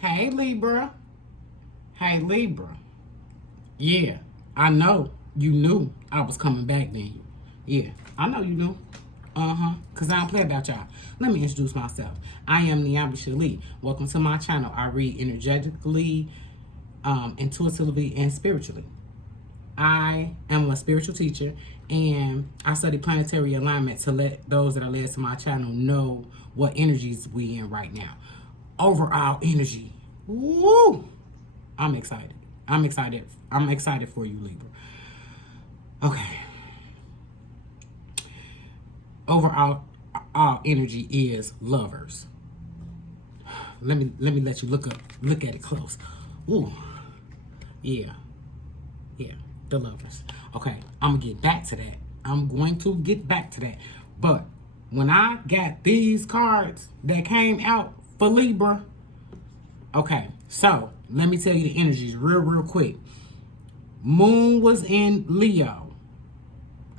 Hey, Libra. Hey, Libra. Yeah, I know you knew I was coming back then. Yeah, I know you knew. Because I don't play about y'all. Let me introduce myself. I am Niambi Shalee. Welcome to my channel. I read energetically, intuitively, and spiritually. I am a spiritual teacher, and I study planetary alignment to let those that are led to my channel know what energies we in right now. Overall energy. Woo! I'm excited. I'm excited. I'm excited for you, Libra. Okay. Overall, all energy is lovers. Let me let you look at it close. Ooh. Yeah. The lovers. Okay, I'm gonna get back to that. I'm going to get back to that. But when I got these cards that came out for Libra, okay, so let me tell you the energies real quick. Moon was in Leo.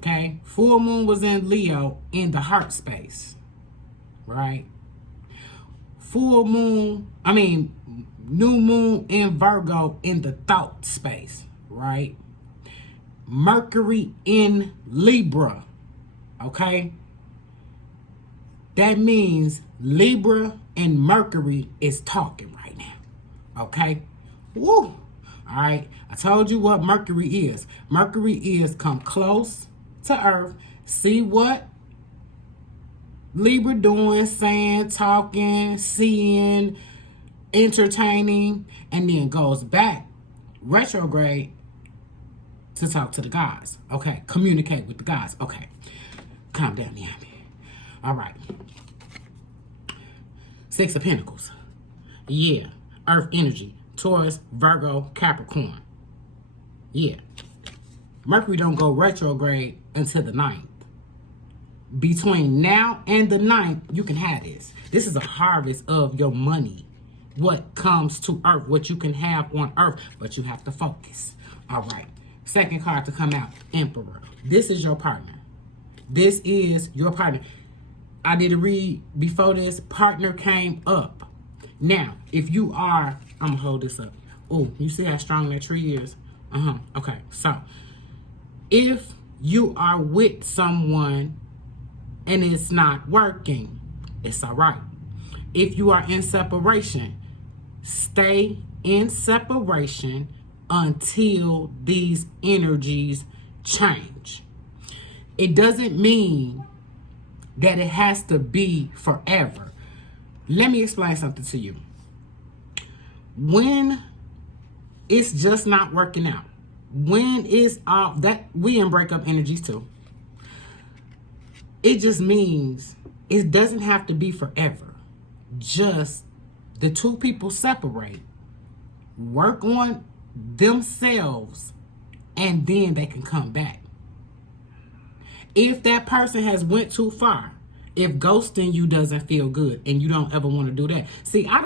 Okay, full moon was in Leo in the heart space, right? New moon in Virgo in the thought space, right? Mercury in Libra, okay? That means Libra and Mercury is talking right now, okay? Woo! All right, I told you what Mercury is. Mercury is come close to Earth, see what Libra doing, saying, talking, seeing, entertaining, and then goes back retrograde to talk to the gods. Okay, communicate with the gods. Okay, calm down, Niambi. All right. Six of Pentacles. Yeah, Earth energy. Taurus, Virgo, Capricorn. Yeah. Mercury don't go retrograde until the 9th. Between now and the 9th, you can have this. This is a harvest of your money. What comes to Earth, what you can have on Earth, but you have to focus. All right. Second card to come out, Emperor. This is your partner. This is your partner. I did a read before this. Partner came up. Now, if you are, I'm going to hold this up. Oh, you see how strong that tree is? Okay, so if you are with someone and it's not working, it's all right. If you are in separation, stay in separation until these energies change. It doesn't mean that it has to be forever. Let me explain something to you. When it's just not working out, when it's that we in breakup energies too, it just means it doesn't have to be forever. Just the two people separate, work on themselves, and then they can come back. If that person has went too far, if ghosting you doesn't feel good and you don't ever want to do that. See, I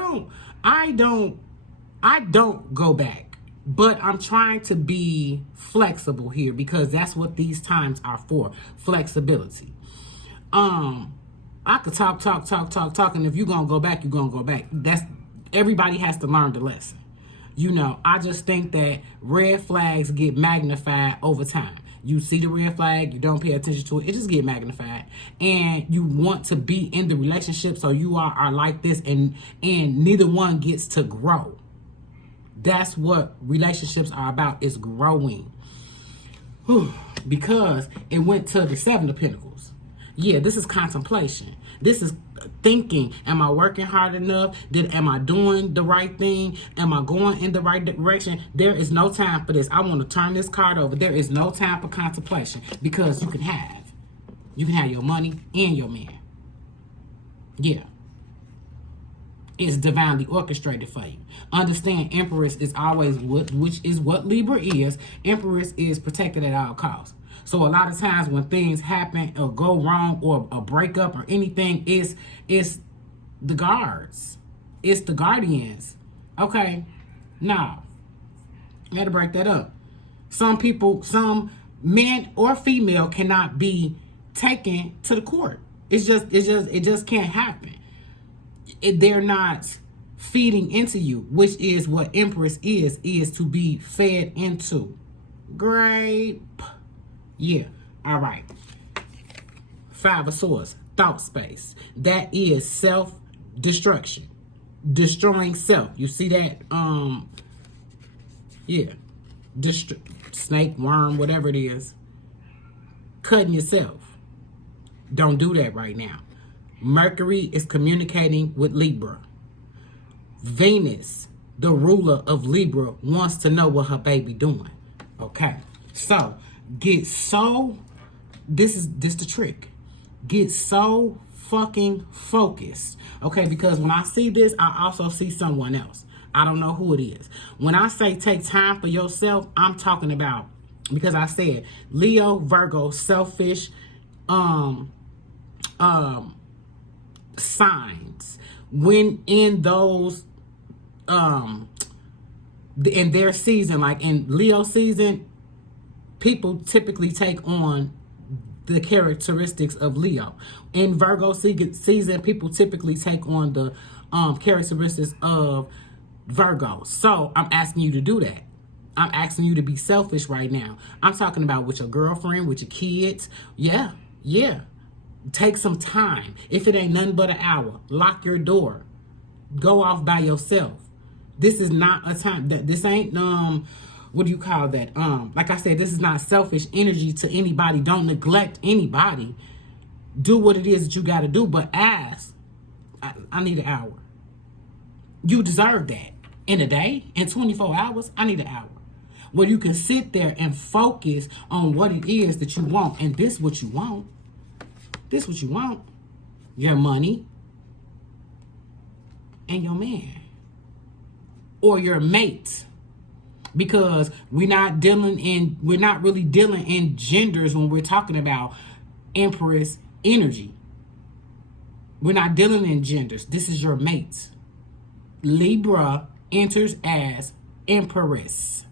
don't go back, but I'm trying to be flexible here because that's what these times are for, flexibility. I could talk, and if you're going to go back, you're going to go back. Everybody has to learn the lesson. You know, I just think that red flags get magnified over time. You see the red flag, you don't pay attention to it, it just get magnified. And you want to be in the relationship, so you are like this, and neither one gets to grow. That's what relationships are about, is growing. Whew. Because it went to the Seven of Pentacles. Yeah, this is contemplation. This is thinking. Am I working hard enough? Am I doing the right thing? Am I going in the right direction? There is no time for this. I want to turn this card over. There is no time for contemplation, because you can have your money and your man. Yeah. It's divinely orchestrated for you. Understand, Empress is always which is what Libra is. Empress is protected at all costs. So a lot of times when things happen or go wrong or a breakup or anything, it's the guards. It's the guardians. Okay? Now, I had to break that up. Some people, some men or female cannot be taken to the court. It just can't happen. They're not feeding into you, which is what Empress is to be fed into. Grape. Yeah. All right. Five of Swords, thought space. That is self-destruction. Destroying self. You see that? Yeah. Snake, worm, whatever it is. Cutting yourself. Don't do that right now. Mercury is communicating with Libra. Venus, the ruler of Libra, wants to know what her baby doing. Okay. So, get so, this the trick. Get so fucking focused. Okay, because when I see this, I also see someone else. I don't know who it is. When I say take time for yourself, I'm talking about, because I said Leo, Virgo, selfish signs. When in those in their season, like in Leo season, people typically take on the characteristics of Leo. In Virgo season, people typically take on the characteristics of Virgo. So I'm asking you to do that. I'm asking you to be selfish right now. I'm talking about with your girlfriend, with your kids. Yeah. Take some time. If it ain't nothing but an hour, lock your door. Go off by yourself. This is not a time that this ain't what do you call that? Like I said, this is not selfish energy to anybody. Don't neglect anybody. Do what it is that you got to do, but ask, I need an hour. You deserve that. In a day, in 24 hours, I need an hour. Where you can sit there and focus on what it is that you want. And this what you want. This what you want. Your money and your man. Or your mate. Because we're not really dealing in genders when we're talking about Empress energy. We're not dealing in genders. This is your mate. Libra enters as Empress,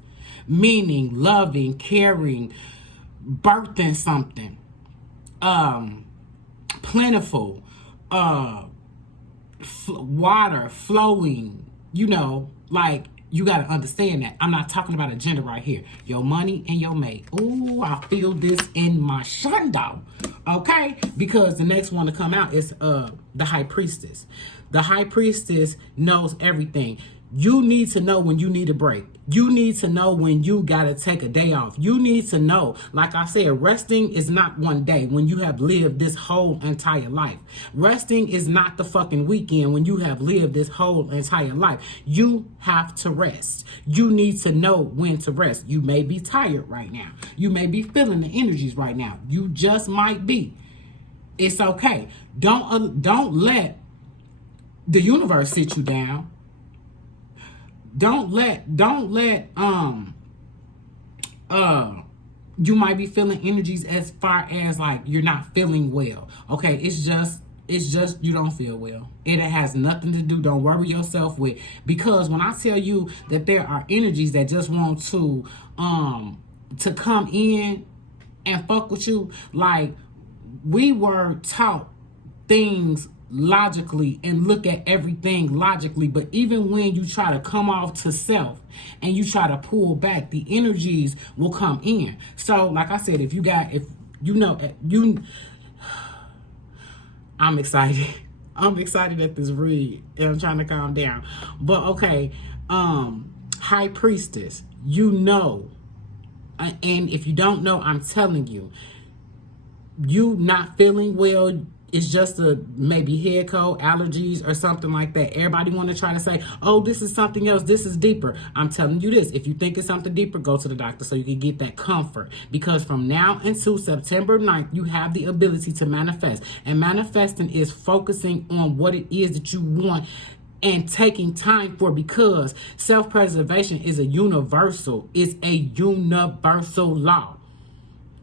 meaning loving, caring, birthing something, plentiful, water flowing, like, you got to understand that. I'm not talking about a gender right here. Your money and your mate. Ooh, I feel this in my shundo. Okay? Because the next one to come out is the High Priestess. The High Priestess knows everything. You need to know when you need a break. You need to know when you got to take a day off. You need to know, like I said, resting is not one day when you have lived this whole entire life. Resting is not the fucking weekend when you have lived this whole entire life. You have to rest. You need to know when to rest. You may be tired right now. You may be feeling the energies right now. You just might be. It's okay. Don't let the universe sit you down. Don't let you might be feeling energies as far as like you're not feeling well. Okay, it's just you don't feel well. It has nothing to do. Don't worry yourself with, because when I tell you that there are energies that just want to come in and fuck with you, like we were taught things logically and look at everything logically, but even when you try to come off to self and you try to pull back, the energies will come in. So like I said, I'm excited. I'm excited at this read and I'm trying to calm down. But okay, High Priestess, and if you don't know, I'm telling you, you not feeling well, it's just maybe head cold, allergies, or something like that. Everybody want to try to say, oh, this is something else. This is deeper. I'm telling you this. If you think it's something deeper, go to the doctor so you can get that comfort. Because from now until September 9th, you have the ability to manifest. And manifesting is focusing on what it is that you want and taking time for, because self-preservation is a universal. It's a universal law.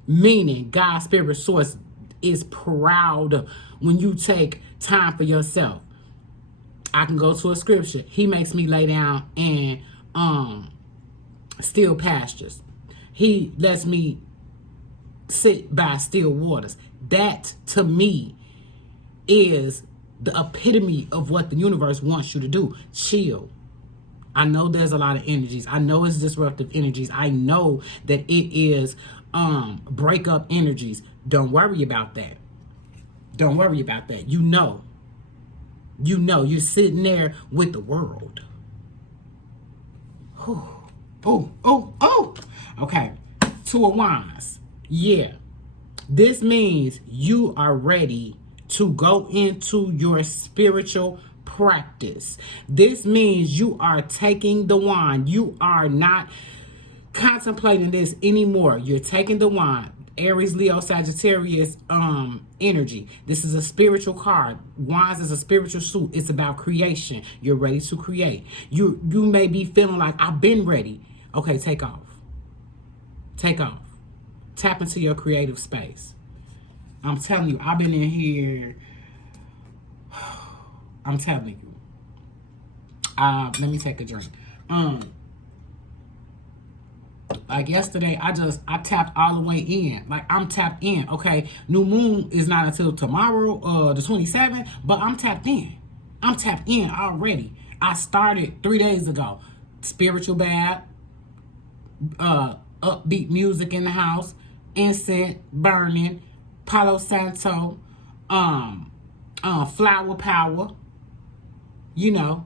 Meaning God, Spirit, Source is proud when you take time for yourself. I can go to a scripture. He makes me lay down in still pastures. He lets me sit by still waters. That to me is the epitome of what the universe wants you to do. Chill. I know there's a lot of energies. I know it's disruptive energies. I know that it is breakup energies. Don't worry about that. Don't worry about that. You know, you're sitting there with the world. Oh. Okay. Two of Wands. Yeah. This means you are ready to go into your spiritual practice. This means you are taking the wand. You are not contemplating this anymore. You're taking the wand. Aries, Leo, Sagittarius energy. This is a spiritual card. Wands is a spiritual suit. It's about creation. You're ready to create. You may be feeling like, I've been ready. Okay, take off. Take off. Tap into your creative space. I'm telling you, I've been in here. I'm telling you. Let me take a drink. Like yesterday, I tapped all the way in. Like, I'm tapped in. Okay, new moon is not until tomorrow, the 27th, but I'm tapped in. I'm tapped in already. I started 3 days ago. Spiritual bath, upbeat music in the house, incense burning, Palo Santo, flower power. You know,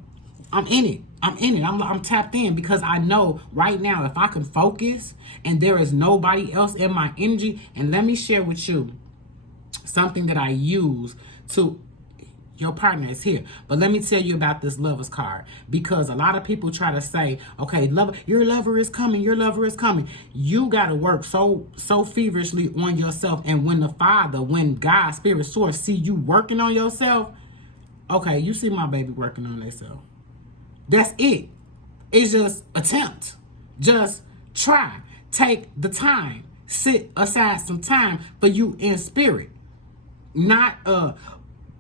I'm in it. I'm tapped in because I know right now if I can focus and there is nobody else in my energy. And let me share with you something that I use to. Your partner is here. But let me tell you about this Lover's card. Because a lot of people try to say, okay, your lover is coming. Your lover is coming. You got to work so feverishly on yourself. And when God, Spirit, Source see you working on yourself, okay, you see my baby working on themselves. That's it. It's just attempt. Just try. Take the time. Sit aside some time for you in spirit. Not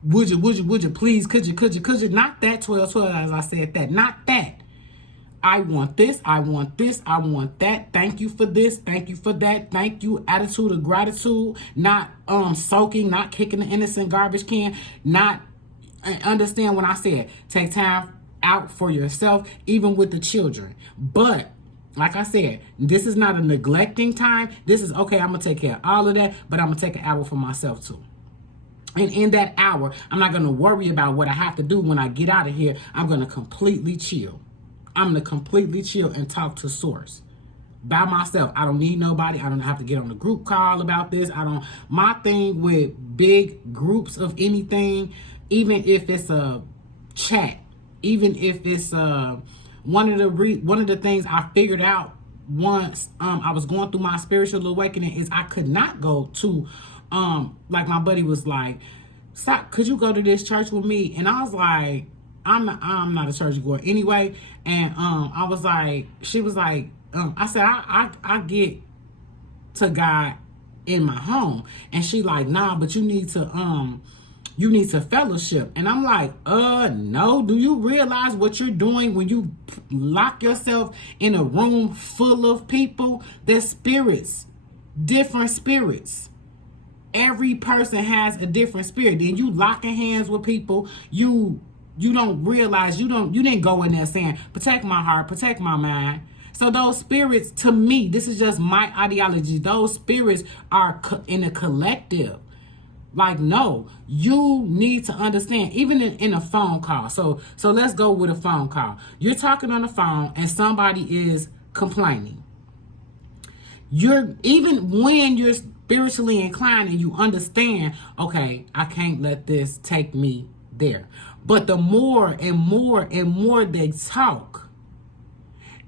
would you please, could you? Not that 12 as I said that. Not that. I want this, I want that. Thank you for this, thank you for that. Thank you, attitude of gratitude. Not soaking, not kicking the innocent garbage can. Not understand when I said take time out for yourself, even with the children. But like I said, this is not a neglecting time. This is, okay, I'm going to take care of all of that, but I'm going to take an hour for myself too. And in that hour, I'm not going to worry about what I have to do when I get out of here. I'm going to completely chill. I'm going to completely chill and talk to Source by myself. I don't need nobody. I don't have to get on a group call about this. My thing with big groups of anything, even if it's a chat, even if it's one of the things I figured out once I was going through my spiritual awakening is I could not go to like my buddy was like, "Stop, could you go to this church with me?" And I was like, I'm not a church goer anyway. And I was like, she was like, I said, I get to God in my home. And she like, nah, but you need to fellowship. And I'm like, no. Do you realize what you're doing when you lock yourself in a room full of people? They're spirits, different spirits. Every person has a different spirit. Then you locking hands with people. You don't realize you didn't go in there saying, protect my heart, protect my mind. So those spirits, to me, this is just my ideology. Those spirits are in a collective. Like, no, you need to understand, even in a phone call. So let's go with a phone call. You're talking on the phone and somebody is complaining. Even when you're spiritually inclined and you understand, okay, I can't let this take me there. But the more and more and more they talk,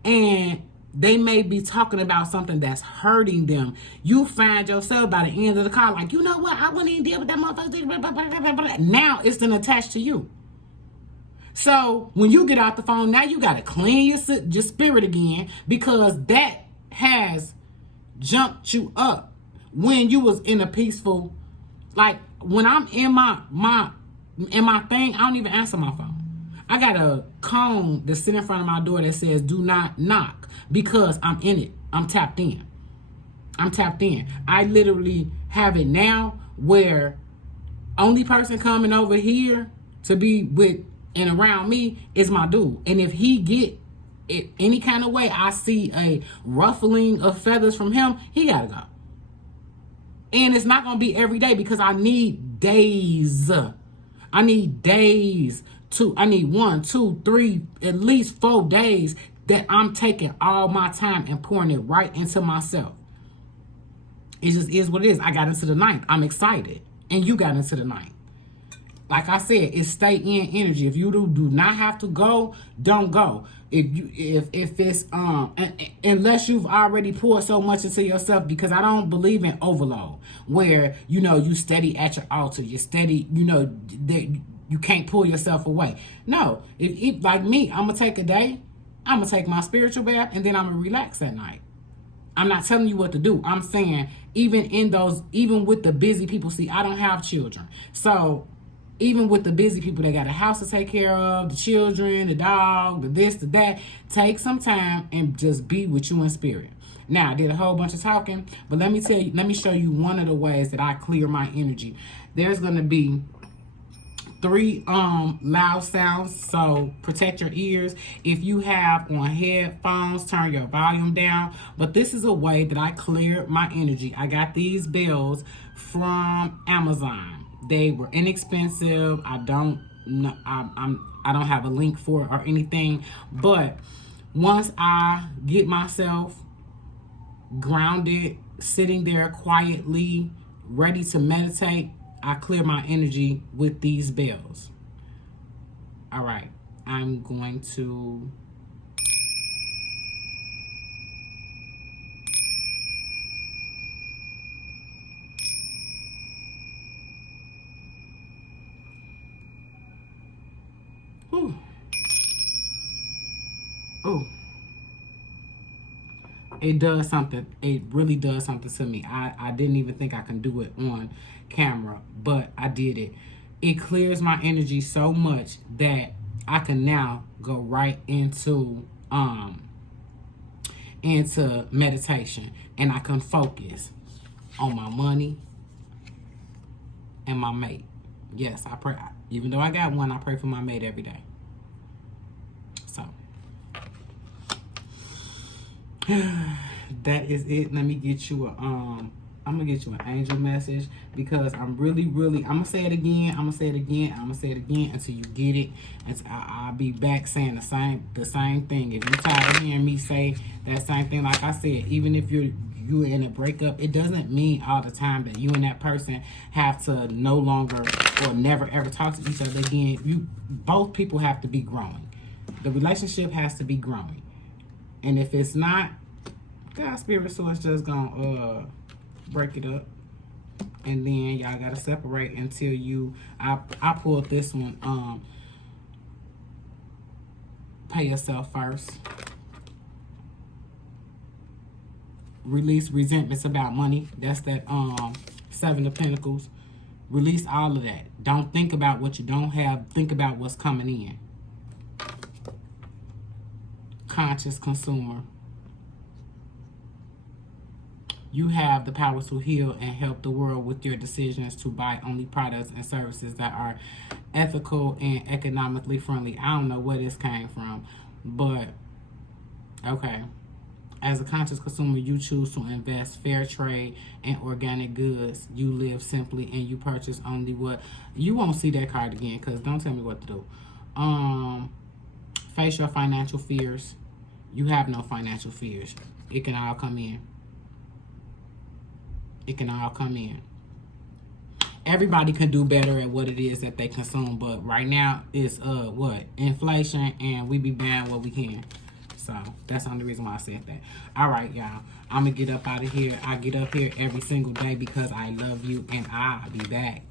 and they may be talking about something that's hurting them, you find yourself by the end of the call like, you know what, I wouldn't even deal with that motherfucker. Now it's then attached to you. So when you get off the phone, now you got to clean your spirit again, because that has jumped you up when you was in a peaceful, like when I'm in my thing, I don't even answer my phone. I got a cone that's sitting in front of my door that says do not knock, because I'm in it. I'm tapped in. I literally have it now where only person coming over here to be with and around me is my dude. And if he get it any kind of way, I see a ruffling of feathers from him, he gotta go. And it's not gonna be every day, because I need days. I need days I need 1, 2, 3, at least 4 days that I'm taking all my time and pouring it right into myself. It just is what it is. I got into the 9th. I'm excited. And you got into the 9th. Like I said, it's stay in energy. If you do not have to go, don't go. If it's unless you've already poured so much into yourself, because I don't believe in overload, where you steady at your altar, you steady, that you can't pull yourself away. No, if like me, I'm gonna take a day, I'm gonna take my spiritual bath, and then I'm gonna relax at night. I'm not telling you what to do. I'm saying even with the busy people, see, I don't have children, so. Even with the busy people that got a house to take care of, the children, the dog, the this, the that, take some time and just be with you in spirit. Now, I did a whole bunch of talking, but let me show you one of the ways that I clear my energy. There's going to be 3 loud sounds, so protect your ears. If you have on headphones, turn your volume down. But this is a way that I clear my energy. I got these bells from Amazon. They were inexpensive. I don't have a link for it or anything. But once I get myself grounded, sitting there quietly, ready to meditate, I clear my energy with these bells. All right. I'm going to... Oh, it does something. It really does something to me. I didn't even think I can do it on camera, but I did it. It clears my energy so much that I can now go right into meditation, and I can focus on my money and my mate. Yes, I pray. Even though I got one, I pray for my mate every day. So that is it. Let me get you I'm gonna get you an angel message, because I'm really I'm gonna say it again, I'm gonna say it again until you get it. And I'll be back saying the same thing. If you're tired of hearing me say that same thing, like I said, even if you're in a breakup, it doesn't mean all the time that you and that person have to no longer or never ever talk to each other again. Both people have to be growing. The relationship has to be growing. And if it's not, God, Spirit Source just gonna break it up. And then y'all gotta separate until I pulled this one, pay yourself first. Release resentments about money. That's that 7 of Pentacles. Release all of that. Don't think about what you don't have. Think about what's coming in. Conscious consumer. You have the power to heal and help the world with your decisions to buy only products and services that are ethical and economically friendly. I don't know where this came from, but okay. As a conscious consumer, you choose to invest fair trade and organic goods. You live simply and you purchase only what... You won't see that card again, because don't tell me what to do. Face your financial fears. You have no financial fears. It can all come in. It can all come in. Everybody can do better at what it is that they consume, but right now it's inflation, and we be buying what we can. So that's the only reason why I said that. All right, y'all. I'm going to get up out of here. I get up here every single day because I love you, and I'll be back.